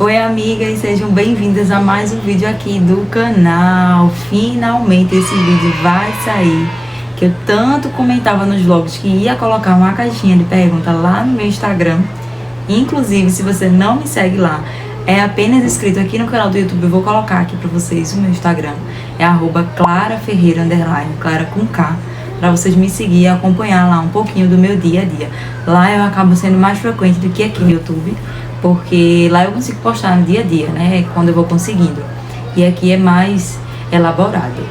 Oi amigas, sejam bem-vindas a mais um vídeo aqui do canal. Finalmente esse vídeo vai sair, que eu tanto comentava nos vlogs que ia colocar uma caixinha de pergunta lá no meu Instagram. Inclusive, se você não me segue lá, é apenas inscrito aqui no canal do YouTube, eu vou colocar aqui pra vocês o meu Instagram. É @claraferreira_, Clara com K, pra vocês me seguir e acompanhar lá um pouquinho do meu dia a dia. Lá eu acabo sendo mais frequente do que aqui no YouTube, porque lá eu consigo postar no dia a dia, né, quando eu vou conseguindo. E aqui é mais elaborado.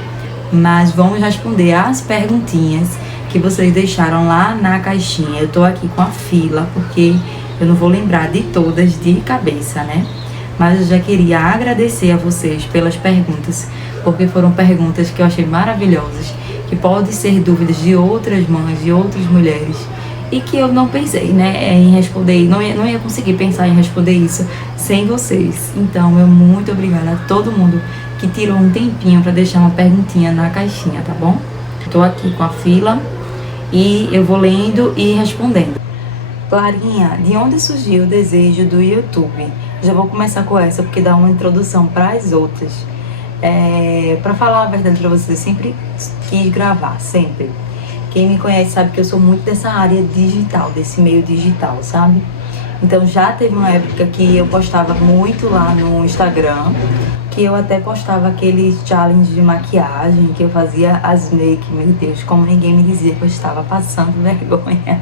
Mas vamos responder as perguntinhas que vocês deixaram lá na caixinha. Eu tô aqui com a fila, porque eu não vou lembrar de todas de cabeça, né? Mas eu já queria agradecer a vocês pelas perguntas, porque foram perguntas que eu achei maravilhosas, que podem ser dúvidas de outras mães, de outras mulheres, e que eu não pensei, né, em responder, não ia conseguir pensar em responder isso sem vocês. Então, eu muito obrigada a todo mundo que tirou um tempinho para deixar uma perguntinha na caixinha, tá bom? Tô aqui com a fila e eu vou lendo e respondendo. Clarinha, de onde surgiu o desejo do YouTube? Já vou começar com essa, porque dá uma introdução para as outras. Para falar a verdade para vocês, eu sempre quis gravar, sempre. Quem me conhece sabe que eu sou muito dessa área digital, desse meio digital, sabe? Então já teve uma época que eu postava muito lá no Instagram, que eu até postava aqueles challenges de maquiagem, que eu fazia as make, meu Deus, como ninguém me dizia que eu estava passando vergonha.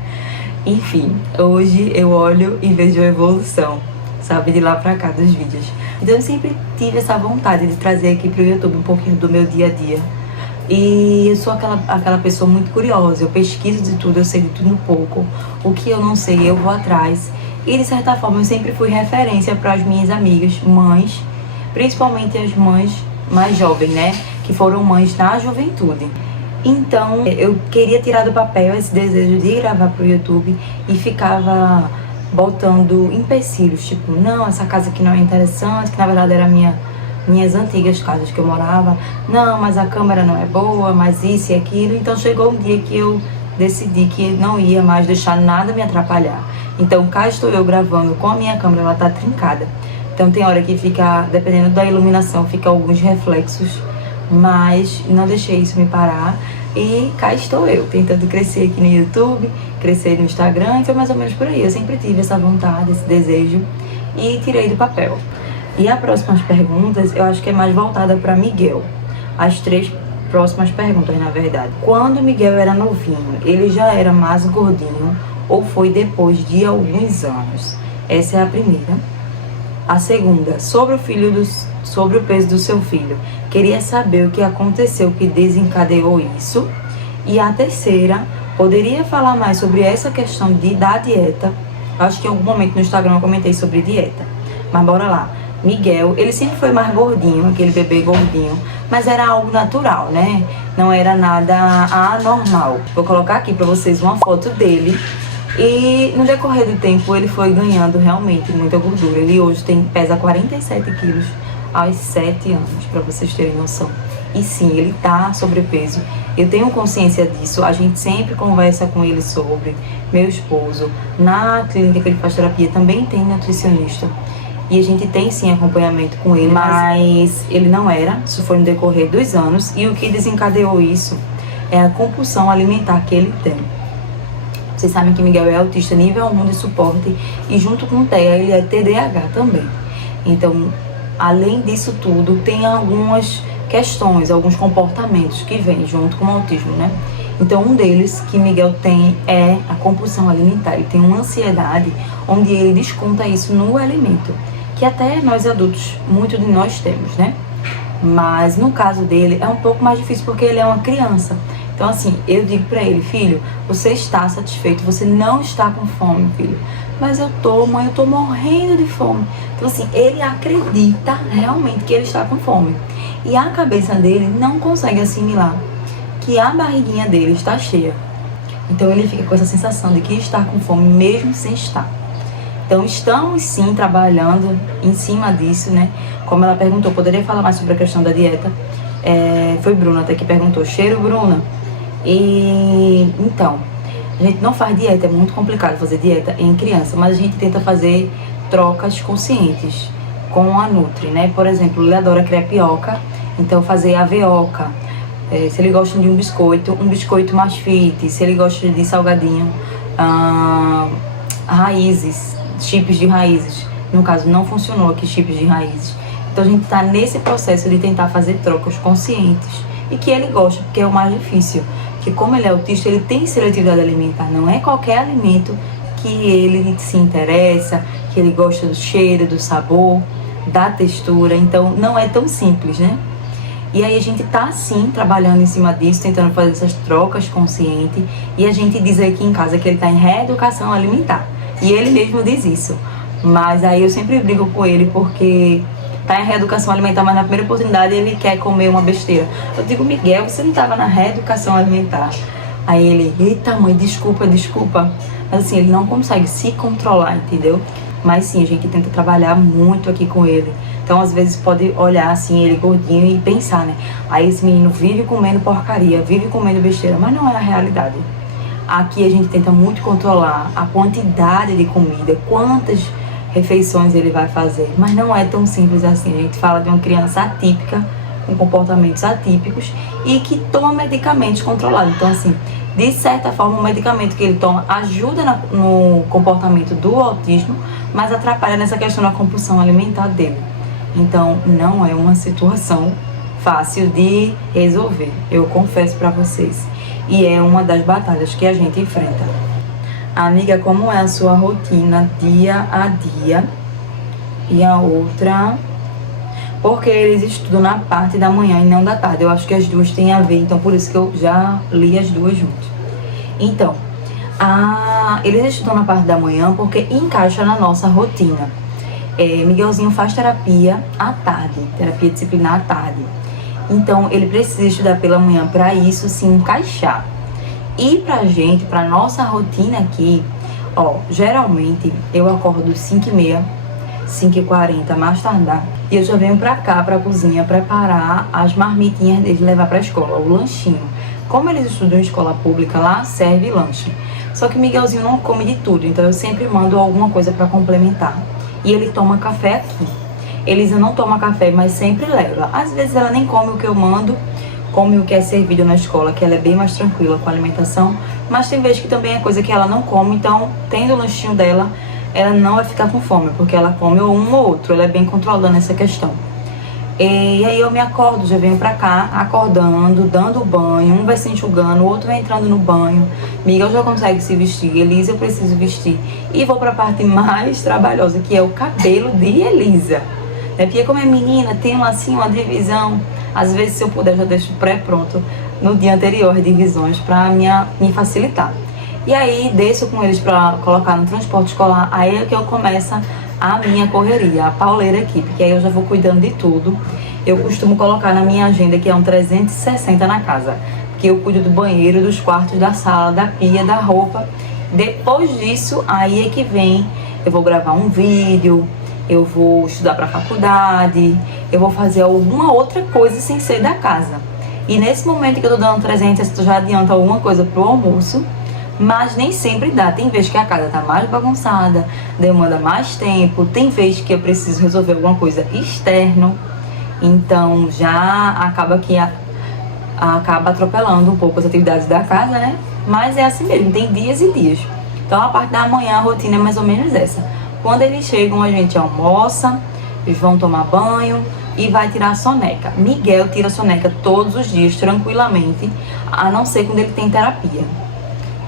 Enfim, hoje eu olho e vejo a evolução, sabe, de lá pra cá dos vídeos. Então eu sempre tive essa vontade de trazer aqui pro YouTube um pouquinho do meu dia a dia. E eu sou aquela pessoa muito curiosa, eu pesquiso de tudo, eu sei de tudo um pouco. O que eu não sei, eu vou atrás. E de certa forma eu sempre fui referência para as minhas amigas, mães, principalmente as mães mais jovens, né? Que foram mães na juventude. Então eu queria tirar do papel esse desejo de gravar pro YouTube e ficava botando empecilhos, tipo, não, essa casa aqui não é interessante, que na verdade era minhas antigas casas que eu morava, não, mas a câmera não é boa, mas isso e aquilo. Então chegou um dia que eu decidi que não ia mais deixar nada me atrapalhar. Então cá estou eu gravando com a minha câmera, ela tá trincada. Então tem hora que fica, dependendo da iluminação, fica alguns reflexos, mas não deixei isso me parar. E cá estou eu, tentando crescer aqui no YouTube, crescer no Instagram, e foi mais ou menos por aí. Eu sempre tive essa vontade, esse desejo, e tirei do papel. E as próximas perguntas, eu acho que é mais voltada para Miguel. As 3 próximas perguntas, na verdade. Quando Miguel era novinho, ele já era mais gordinho ou foi depois de alguns anos? Essa é a primeira. A segunda, sobre o peso do seu filho. Queria saber o que aconteceu que desencadeou isso. E a terceira, poderia falar mais sobre essa questão da dieta? Acho que em algum momento no Instagram eu comentei sobre dieta. Mas bora lá. Miguel, ele sempre foi mais gordinho, aquele bebê gordinho, mas era algo natural, né? Não era nada anormal. Vou colocar aqui pra vocês uma foto dele. E no decorrer do tempo ele foi ganhando realmente muita gordura. Ele hoje pesa 47 quilos aos 7 anos, pra vocês terem noção. E sim, ele tá sobrepeso. Eu tenho consciência disso, a gente sempre conversa com ele sobre. Meu esposo, na clínica que ele faz terapia, também tem nutricionista. E a gente tem sim acompanhamento com ele, mas ele não era, isso foi no decorrer dos anos. E o que desencadeou isso é a compulsão alimentar que ele tem. Vocês sabem que Miguel é autista nível 1 de suporte e junto com o TEA ele é TDAH também. Então, além disso tudo, tem algumas questões, alguns comportamentos que vêm junto com o autismo, né? Então, um deles que Miguel tem é a compulsão alimentar. Ele tem uma ansiedade onde ele desconta isso no alimento, que até nós adultos, muito de nós temos, né? Mas no caso dele é um pouco mais difícil porque ele é uma criança. Então assim, eu digo pra ele, filho, você está satisfeito, você não está com fome, filho. Mas eu tô, mãe, eu tô morrendo de fome. Então assim, ele acredita realmente que ele está com fome. E a cabeça dele não consegue assimilar que a barriguinha dele está cheia. Então ele fica com essa sensação de que está com fome mesmo sem estar. Então estamos sim trabalhando em cima disso, né? Como ela perguntou, poderia falar mais sobre a questão da dieta? Foi Bruna até que perguntou, cheiro Bruna. E então, a gente não faz dieta, é muito complicado fazer dieta em criança, mas a gente tenta fazer trocas conscientes. com a Nutri, né? Por exemplo, ele adora crepioca, então fazer aveoca. Se ele gosta de um biscoito mais fit. Se ele gosta de salgadinho, raízes, chips de raízes. No caso, não funcionou aqui chips de raízes. Então a gente está nesse processo de tentar fazer trocas conscientes e que ele gosta, porque é o mais difícil. Que como ele é autista, ele tem seletividade alimentar. Não é qualquer alimento que ele se interessa, que ele gosta do cheiro, do sabor, da textura. Então não é tão simples, né? E aí a gente tá sim trabalhando em cima disso, tentando fazer essas trocas conscientes. E a gente diz aqui em casa que ele tá em reeducação alimentar. E ele mesmo diz isso. Mas aí eu sempre brigo com ele porque tá em reeducação alimentar, mas na primeira oportunidade ele quer comer uma besteira. Eu digo, Miguel, você não tava na reeducação alimentar? Aí ele, eita mãe, desculpa. Mas assim, ele não consegue se controlar, entendeu? Mas sim, a gente tenta trabalhar muito aqui com ele. Então, às vezes, pode olhar assim, ele gordinho e pensar, né? Aí esse menino vive comendo porcaria, vive comendo besteira, mas não é a realidade. Aqui a gente tenta muito controlar a quantidade de comida, quantas refeições ele vai fazer, mas não é tão simples assim. A gente fala de uma criança atípica, com comportamentos atípicos e que toma medicamentos controlados. Então, assim, de certa forma, o medicamento que ele toma ajuda no comportamento do autismo, mas atrapalha nessa questão da compulsão alimentar dele. Então, não é uma situação fácil de resolver, eu confesso para vocês. E é uma das batalhas que a gente enfrenta. Amiga, como é a sua rotina dia a dia? E a outra, porque eles estudam na parte da manhã e não da tarde. Eu acho que as duas têm a ver, então por isso que eu já li as duas juntas. Então, eles estudam na parte da manhã porque encaixa na nossa rotina. Miguelzinho faz terapia à tarde, terapia disciplinar à tarde. Então, ele precisa estudar pela manhã para isso se encaixar. E pra gente, pra nossa rotina aqui, geralmente eu acordo 5h30, 5h40, mais tardar. E eu já venho pra cá, pra cozinha, preparar as marmitinhas deles, levar pra escola, o lanchinho. Como eles estudam em escola pública, lá serve lanche. Só que Miguelzinho não come de tudo, então eu sempre mando alguma coisa pra complementar. E ele toma café aqui. Elisa não toma café, mas sempre leva. Às vezes ela nem come o que eu mando, come o que é servido na escola, que ela é bem mais tranquila com a alimentação. Mas tem vezes que também é coisa que ela não come, então, tendo o lanchinho dela, ela não vai ficar com fome, porque ela come um ou outro, ela é bem controlando essa questão. E aí eu me acordo, já venho pra cá, acordando, dando banho, um vai se enxugando, o outro vai entrando no banho. Miguel já consegue se vestir, Elisa eu preciso vestir. E vou pra parte mais trabalhosa, que é o cabelo de Elisa. Porque como é menina, tem uma divisão. Às vezes, se eu puder, eu já deixo pré-pronto no dia anterior, divisões, pra me facilitar. E aí, desço com eles pra colocar no transporte escolar, aí é que eu começo a minha correria, a pauleira aqui, porque aí eu já vou cuidando de tudo. Eu costumo colocar na minha agenda que é um 360 na casa, porque eu cuido do banheiro, dos quartos, da sala, da pia, da roupa. Depois disso, aí é que vem, eu vou gravar um vídeo, eu vou estudar para faculdade, eu vou fazer alguma outra coisa sem ser da casa. E nesse momento que eu tô dando 300, eu já adianto alguma coisa pro almoço, mas nem sempre dá. Tem vezes que a casa tá mais bagunçada, demanda mais tempo, tem vezes que eu preciso resolver alguma coisa externo, então já acaba que acaba atropelando um pouco as atividades da casa, né? Mas é assim mesmo, tem dias e dias. Então a parte da manhã a rotina é mais ou menos essa. Quando eles chegam, a gente almoça, eles vão tomar banho e vai tirar a soneca. Miguel tira a soneca todos os dias, tranquilamente, a não ser quando ele tem terapia.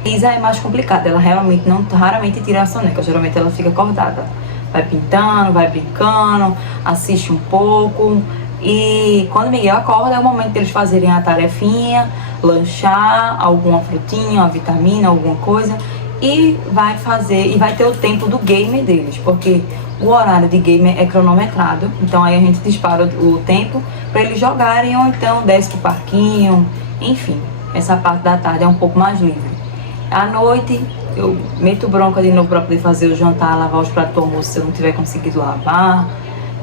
Isa é mais complicada, ela raramente tira a soneca, geralmente ela fica acordada. Vai pintando, vai brincando, assiste um pouco. E quando Miguel acorda, é o momento deles fazerem a tarefinha, lanchar, alguma frutinha, uma vitamina, alguma coisa. E vai ter o tempo do game deles, porque o horário de game é cronometrado, então aí a gente dispara o tempo para eles jogarem, ou então desce pro parquinho, enfim, essa parte da tarde é um pouco mais livre. À noite eu meto bronca de novo para poder fazer o jantar, lavar os pratos do almoço se eu não tiver conseguido lavar,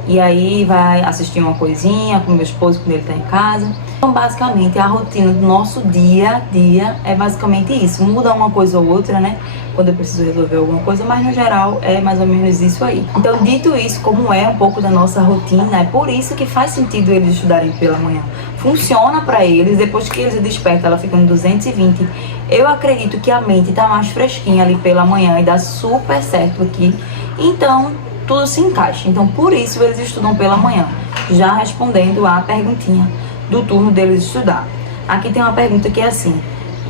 E aí vai assistir uma coisinha com meu esposo quando ele tá em casa. Então, basicamente, a rotina do nosso dia a dia é basicamente isso. Muda uma coisa ou outra, né? Quando eu preciso resolver alguma coisa, mas no geral é mais ou menos isso aí. Então, dito isso, como é um pouco da nossa rotina, é por isso que faz sentido eles estudarem pela manhã. Funciona pra eles, depois que eles despertam, ela fica no 220. Eu acredito que a mente tá mais fresquinha ali pela manhã e dá super certo aqui. Então, tudo se encaixa. Então, por isso eles estudam pela manhã. Já respondendo a perguntinha do turno deles estudar. Aqui tem uma pergunta que é assim: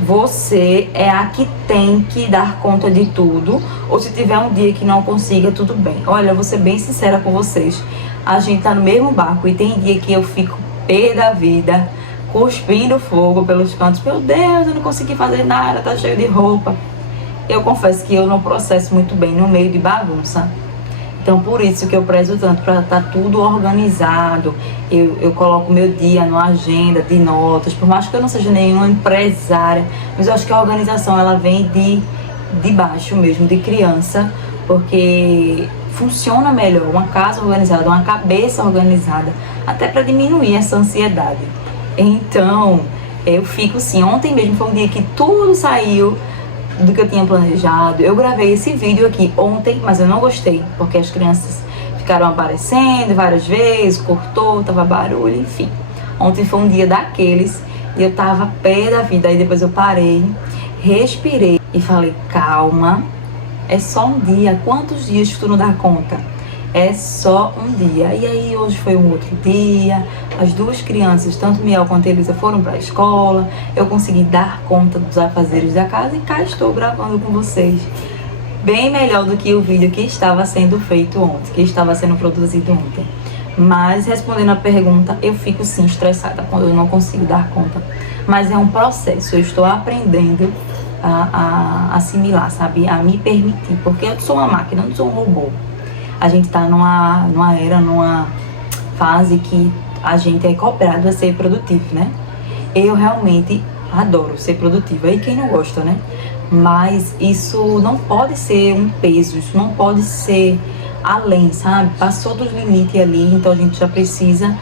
você é a que tem que dar conta de tudo, ou se tiver um dia que não consiga, tudo bem? Olha, eu vou ser bem sincera com vocês. A gente tá no mesmo barco e tem dia que eu fico pé da vida, cuspindo fogo pelos cantos. Meu Deus, eu não consegui fazer nada, tá cheio de roupa. Eu confesso que eu não processo muito bem no meio de bagunça. Então, por isso que eu prezo tanto, para estar tudo organizado. Eu coloco meu dia numa agenda de notas, por mais que eu não seja nenhuma empresária, mas eu acho que a organização, ela vem de baixo mesmo, de criança, porque funciona melhor uma casa organizada, uma cabeça organizada, até para diminuir essa ansiedade. Então, eu fico assim, ontem mesmo foi um dia que tudo saiu do que eu tinha planejado. Eu gravei esse vídeo aqui ontem, mas eu não gostei, porque as crianças ficaram aparecendo várias vezes, cortou, tava barulho, enfim. Ontem foi um dia daqueles e eu tava pé da vida. Aí depois eu parei, respirei e falei: calma, é só um dia. Quantos dias tu não dá conta? É só um dia. E aí hoje foi um outro dia. As duas crianças, tanto Miel quanto Elisa, foram para a escola. Eu consegui dar conta dos afazeres da casa e cá estou gravando com vocês. Bem melhor do que o vídeo que estava sendo feito ontem, que estava sendo produzido ontem. Mas respondendo a pergunta, eu fico sim estressada quando eu não consigo dar conta. Mas é um processo, eu estou aprendendo a assimilar, sabe? A me permitir, porque eu sou uma máquina, eu não sou um robô. A gente tá numa era, numa fase que a gente é cobrado a ser produtivo, né? Eu realmente adoro ser produtiva, e quem não gosta, né? Mas isso não pode ser um peso, isso não pode ser além, sabe? Passou dos limites ali, então a gente já precisa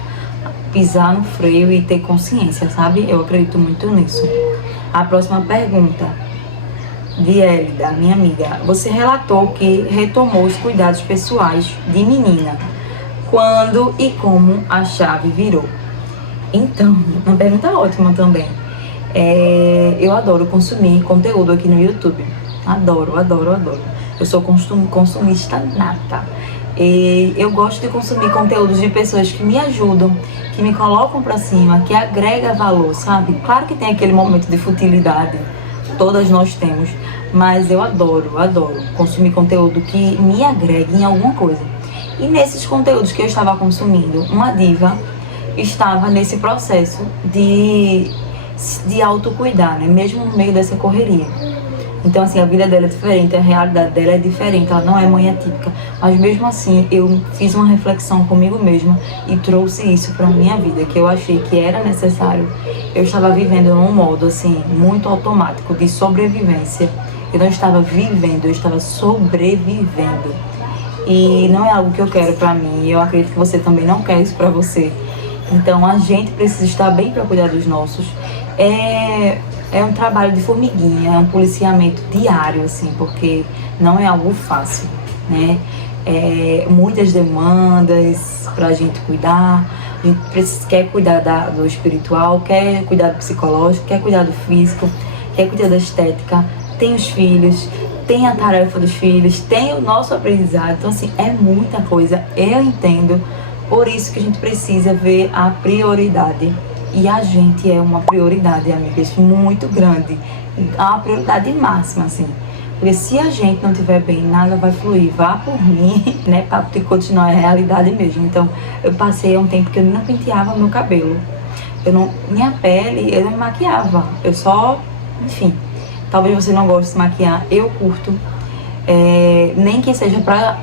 pisar no freio e ter consciência, sabe? Eu acredito muito nisso. A próxima pergunta, de Elida, minha amiga: você relatou que retomou os cuidados pessoais de menina. Quando e como a chave virou? Então, uma pergunta ótima também. Eu adoro consumir conteúdo aqui no YouTube. Adoro, adoro, adoro. Eu sou consumista nata. E eu gosto de consumir conteúdos de pessoas que me ajudam, que me colocam pra cima, que agrega valor, sabe? Claro que tem aquele momento de futilidade, todas nós temos, mas eu adoro consumir conteúdo que me agregue em alguma coisa. E nesses conteúdos que eu estava consumindo, uma diva estava nesse processo de autocuidar, né? Mesmo no meio dessa correria. Então, assim, a vida dela é diferente, a realidade dela é diferente, ela não é mãe atípica. Mas mesmo assim, eu fiz uma reflexão comigo mesma e trouxe isso pra minha vida, que eu achei que era necessário. Eu estava vivendo num modo, assim, muito automático, de sobrevivência. Eu não estava vivendo, eu estava sobrevivendo. E não é algo que eu quero pra mim, e eu acredito que você também não quer isso pra você. Então, a gente precisa estar bem pra cuidar dos nossos. É um trabalho de formiguinha, é um policiamento diário, assim, porque não é algo fácil, né? Muitas demandas pra gente cuidar. A gente quer cuidar do espiritual, quer cuidar do psicológico, quer cuidar do físico, quer cuidar da estética, tem os filhos, tem a tarefa dos filhos, tem o nosso aprendizado. Então, assim, é muita coisa, eu entendo. Por isso que a gente precisa ver a prioridade. E a gente é uma prioridade, amigas, muito grande. A prioridade máxima, assim. Porque se a gente não estiver bem, nada vai fluir. Vá por mim, né? Pra continuar a realidade mesmo. Então, eu passei um tempo que eu não penteava meu cabelo. Minha pele, eu não me maquiava. Eu só, enfim. Talvez você não goste de se maquiar. Eu curto. Nem que seja pra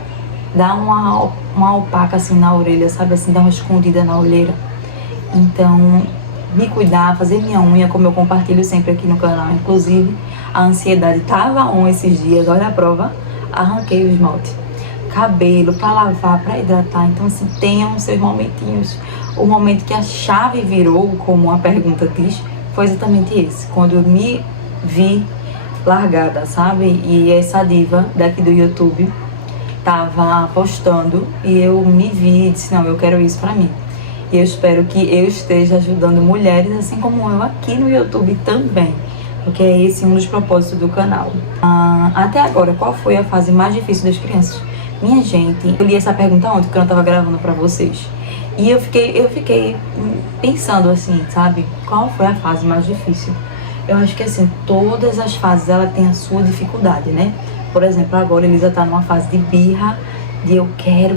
dar uma opaca assim na orelha, sabe? Assim, dar uma escondida na olheira. Então, me cuidar, fazer minha unha, como eu compartilho sempre aqui no canal. Inclusive, a ansiedade tava on esses dias, olha a prova, arranquei o esmalte. cabelo, para lavar, para hidratar. Então, assim, tenham seus momentinhos. O momento que a chave virou, como a pergunta diz, foi exatamente esse. Quando eu me vi largada, sabe? E essa diva daqui do YouTube tava postando e eu me vi e disse, não, eu quero isso pra mim. E eu espero que eu esteja ajudando mulheres, assim como eu aqui no YouTube também, porque é esse um dos propósitos do canal. Até agora, qual foi a fase mais difícil das crianças? Minha gente, eu li essa pergunta ontem, que eu tava gravando pra vocês. E eu fiquei pensando assim, sabe? Qual foi a fase mais difícil? Eu acho que assim, todas as fases ela tem a sua dificuldade, né? Por exemplo, agora a Elisa tá numa fase de birra, de eu quero,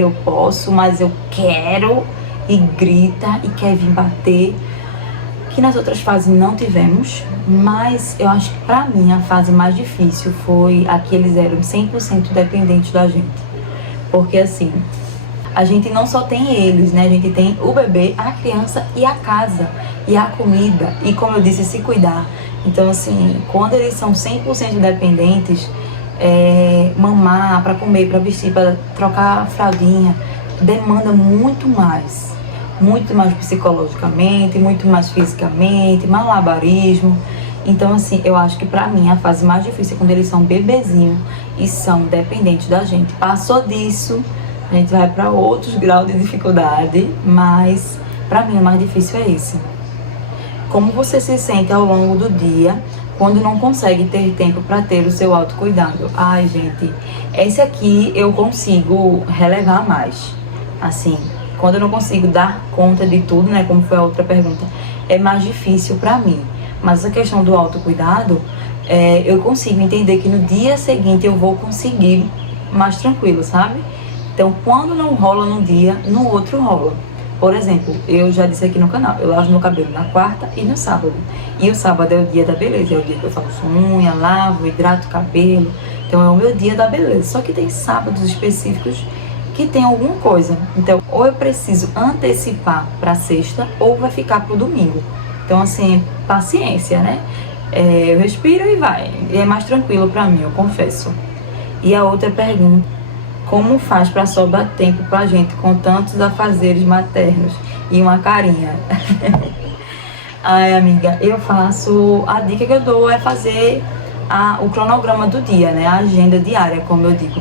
eu posso, mas eu quero, e grita e quer vir bater. Que nas outras fases não tivemos, mas eu acho que pra mim a fase mais difícil foi a que eles eram 100% dependentes da gente. Porque assim, a gente não só tem eles, né? A gente tem o bebê, a criança e a casa, e a comida, e como eu disse, se cuidar. Então assim, quando eles são 100% dependentes, mamar, para comer, para vestir, para trocar a fraldinha, demanda muito mais psicologicamente, muito mais fisicamente, malabarismo. Então assim, eu acho que pra mim a fase mais difícil é quando eles são bebezinhos e são dependentes da gente. Passou disso, a gente vai para outros graus de dificuldade, mas pra mim o mais difícil é esse. Como você se sente ao longo do dia quando não consegue ter tempo para ter o seu autocuidado? Ai, gente, esse aqui eu consigo relevar mais. Assim, quando eu não consigo dar conta de tudo, né, como foi a outra pergunta, é mais difícil para mim. Mas a questão do autocuidado, eu consigo entender que no dia seguinte eu vou conseguir mais tranquilo, sabe? Então, quando não rola num dia, no outro rola. Por exemplo, eu já disse aqui no canal, eu lavo meu cabelo na quarta e no sábado. E o sábado é o dia da beleza, é o dia que eu faço unha, lavo, hidrato o cabelo. Então é o meu dia da beleza. Só que tem sábados específicos que tem alguma coisa. Então, ou eu preciso antecipar para sexta, ou vai ficar pro domingo. Então, assim, paciência, né? Eu respiro e vai. E é mais tranquilo para mim, eu confesso. E a outra pergunta: como faz para sobrar tempo pra gente com tantos afazeres maternos e uma carinha? Ai, amiga, eu faço... A dica que eu dou é fazer o cronograma do dia, né? A agenda diária, como eu digo.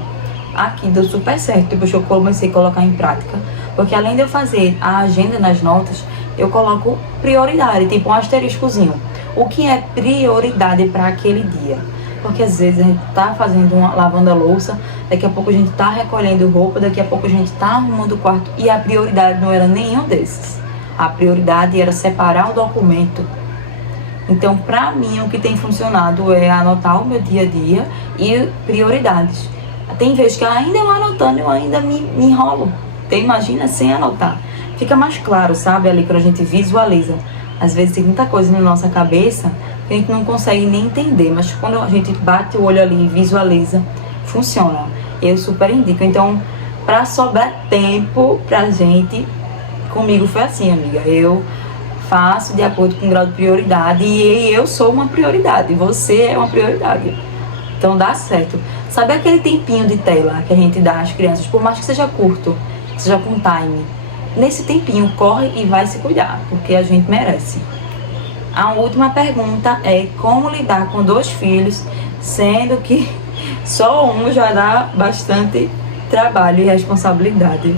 Aqui deu super certo, depois que eu comecei a colocar em prática. Porque além de eu fazer a agenda nas notas, eu coloco prioridade, tipo um asteriscozinho. O que é prioridade para aquele dia? Porque às vezes a gente tá lavando a louça, daqui a pouco a gente tá recolhendo roupa, daqui a pouco a gente tá arrumando o quarto, e a prioridade não era nenhum desses. A prioridade era separar o documento. Então, pra mim, o que tem funcionado é anotar o meu dia a dia e prioridades. Tem vezes que ainda eu anotando, eu ainda me enrolo. Então, imagina sem anotar. Fica mais claro, sabe, ali quando a gente visualiza. Às vezes tem muita coisa na nossa cabeça que a gente não consegue nem entender, mas quando a gente bate o olho ali e visualiza, funciona. Eu super indico. Então, pra sobrar tempo pra gente, comigo foi assim, amiga. Eu faço de acordo com o grau de prioridade e eu sou uma prioridade, você é uma prioridade. Então dá certo. Sabe aquele tempinho de tela que a gente dá às crianças, por mais que seja curto, que seja com time, nesse tempinho corre e vai se cuidar, porque a gente merece. A última pergunta é como lidar com 2 filhos, sendo que só um já dá bastante trabalho e responsabilidade.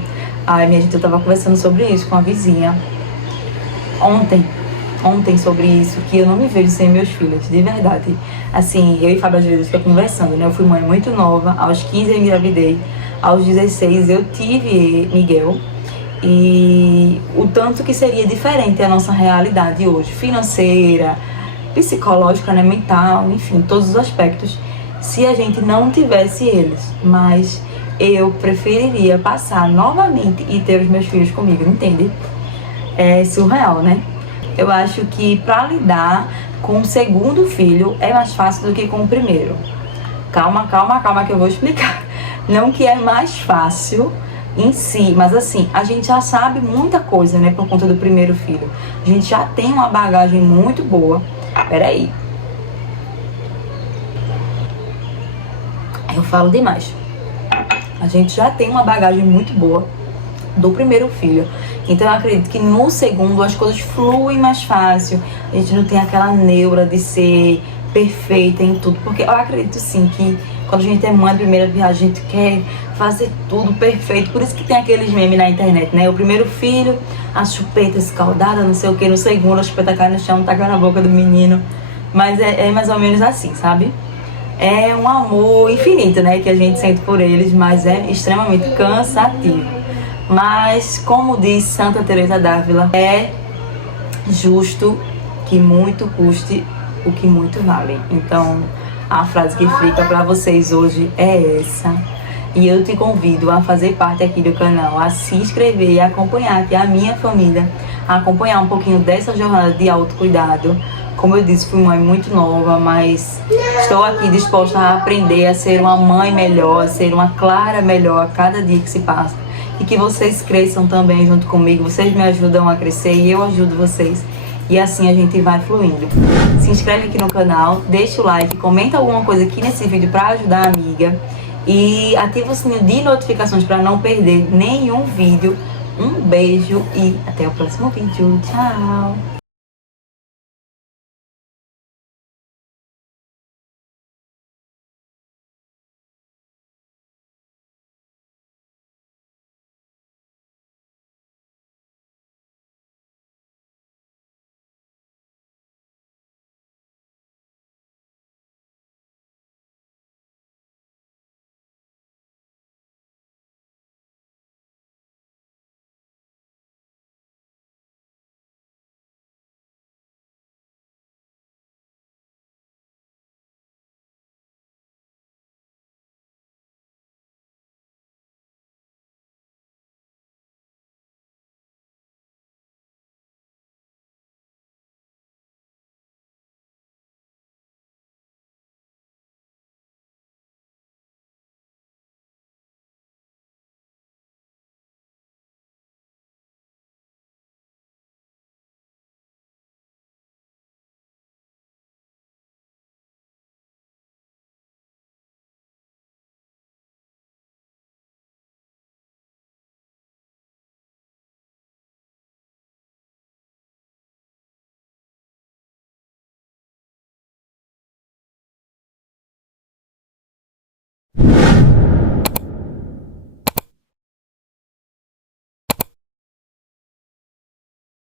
Ai, minha gente, eu tava conversando sobre isso com a vizinha ontem sobre isso, que eu não me vejo sem meus filhos, de verdade. Assim, eu e Fábio às vezes ficamos conversando, né? Eu fui mãe muito nova, aos 15 eu engravidei, aos 16 eu tive Miguel. E o tanto que seria diferente a nossa realidade hoje, financeira, psicológica, né, mental, enfim, todos os aspectos, se a gente não tivesse eles. Mas eu preferiria passar novamente e ter os meus filhos comigo, entende? É surreal, né? Eu acho que para lidar com o segundo filho é mais fácil do que com o primeiro. Calma que eu vou explicar. Não que é mais fácil em si, mas assim, a gente já sabe muita coisa, né, por conta do primeiro filho. A gente já tem uma bagagem muito boa. Peraí. Eu falo demais. A gente já tem uma bagagem muito boa do primeiro filho. Então eu acredito que no segundo as coisas fluem mais fácil. A gente não tem aquela neura de ser perfeita em tudo. Porque eu acredito sim que quando a gente é mãe de primeira viagem, a gente quer fazer tudo perfeito. Por isso que tem aqueles memes na internet, né? O primeiro filho, a chupeta escaldada, não sei o que. No segundo, a chupeta cai no chão, taca na boca do menino. Mas é mais ou menos assim, sabe? É um amor infinito, né? Que a gente sente por eles, mas é extremamente cansativo. Mas, como diz Santa Teresa d'Ávila, é justo que muito custe o que muito vale. Então, a frase que fica para vocês hoje é essa. E eu te convido a fazer parte aqui do canal, a se inscrever e acompanhar aqui a minha família, a acompanhar um pouquinho dessa jornada de autocuidado. Como eu disse, fui mãe muito nova, mas estou aqui disposta a aprender a ser uma mãe melhor, a ser uma Clara melhor a cada dia que se passa. E que vocês cresçam também junto comigo, vocês me ajudam a crescer e eu ajudo vocês. E assim a gente vai fluindo. Se inscreve aqui no canal, deixa o like, comenta alguma coisa aqui nesse vídeo para ajudar a amiga. E ativa o sininho de notificações para não perder nenhum vídeo. Um beijo e até o próximo vídeo. Tchau!